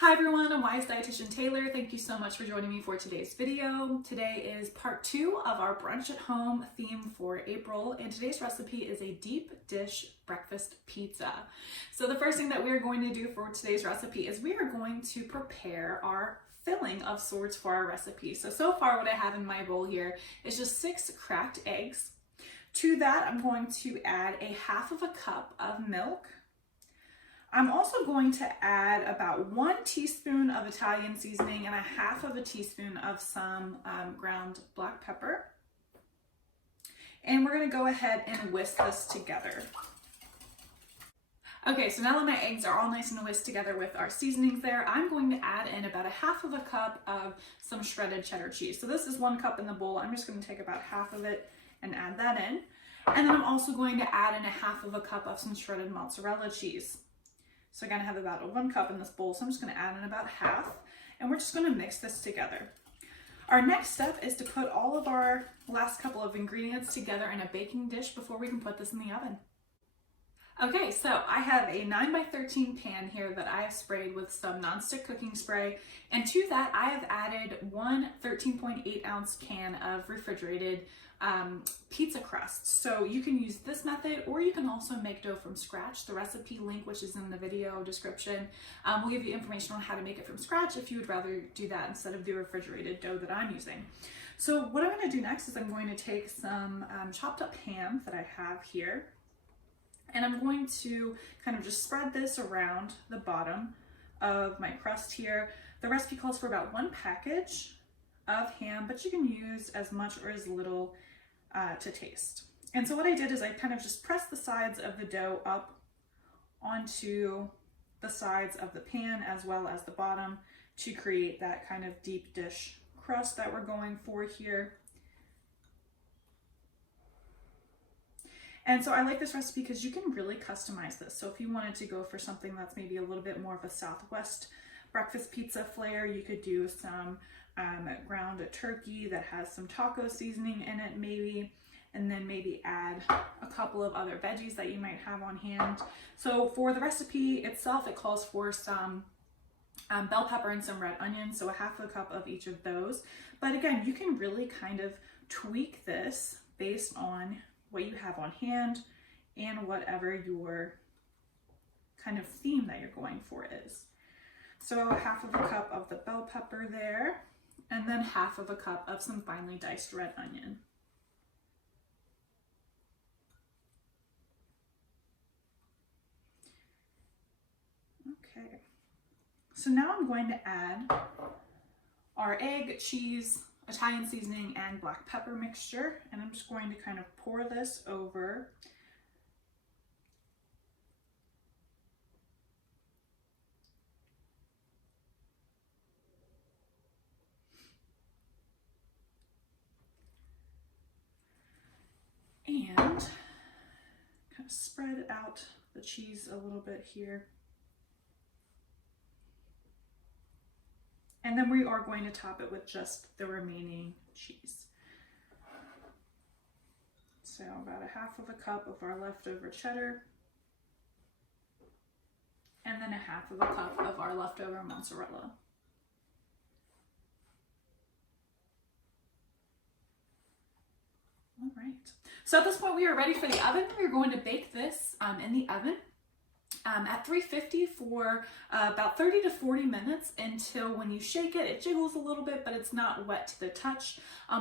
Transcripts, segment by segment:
Hi everyone, I'm Weis Dietitian Taylor. Thank you so much for joining me for today's video. Today is part 2 of our brunch at home theme for April, and today's recipe is a deep dish breakfast pizza. So the first thing that we're going to do for today's recipe is we are going to prepare our filling of sorts for our recipe. So far what I have in my bowl here is just 6 cracked eggs. To that I'm going to add a half of a cup of milk. I'm also going to add about 1 teaspoon of Italian seasoning and a half of a teaspoon of some ground black pepper. And we're going to go ahead and whisk this together. Okay, so now that my eggs are all nice and whisked together with our seasonings there, I'm going to add in about a half of a cup of some shredded cheddar cheese. So this is 1 cup in the bowl. I'm just going to take about half of it and add that in. And then I'm also going to add in a half of a cup of some shredded mozzarella cheese. So I'm going to have about 1 cup in this bowl, so I'm just going to add in about half, and we're just going to mix this together. Our next step is to put all of our last couple of ingredients together in a baking dish before we can put this in the oven. Okay, so I have a 9x13 pan here that I have sprayed with some nonstick cooking spray, and to that I have added 1 13.8 ounce can of refrigerated pizza crust. So you can use this method, or you can also make dough from scratch. The recipe link, which is in the video description, will give you information on how to make it from scratch if you would rather do that instead of the refrigerated dough that I'm using. So what I'm going to do next is I'm going to take some chopped up ham that I have here, and I'm going to kind of just spread this around the bottom of my crust here. The recipe calls for about 1 package of ham, but you can use as much or as little to taste. And so what I did is I kind of just pressed the sides of the dough up onto the sides of the pan as well as the bottom to create that kind of deep dish crust that we're going for here. And so I like this recipe because you can really customize this. So if you wanted to go for something that's maybe a little bit more of a Southwest breakfast pizza flair, you could do some ground turkey that has some taco seasoning in it maybe, and then maybe add a couple of other veggies that you might have on hand. So for the recipe itself, it calls for some bell pepper and some red onion, so a half a cup of each of those. But again, you can really kind of tweak this based on what you have on hand and whatever your kind of theme that you're going for is. So half of a cup of the bell pepper there, and then half of a cup of some finely diced red onion. Okay, so now I'm going to add our egg, cheese, Italian seasoning, and black pepper mixture, and I'm just going to kind of pour this over and kind of spread out the cheese a little bit here. And then we are going to top it with just the remaining cheese. So about a half of a cup of our leftover cheddar, and then a half of a cup of our leftover mozzarella. All right, so at this point we are ready for the oven. We're going to bake this in the oven at 350 for about 30 to 40 minutes until when you shake it, it jiggles a little bit, but it's not wet to the touch,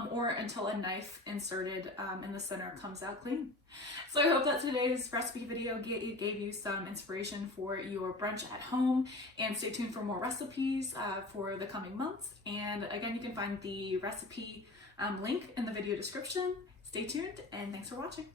or until a knife inserted in the center comes out clean. So I hope that today's recipe video gave you some inspiration for your brunch at home, and stay tuned for more recipes for the coming months. And again, you can find the recipe link in the video description. Stay tuned, and thanks for watching.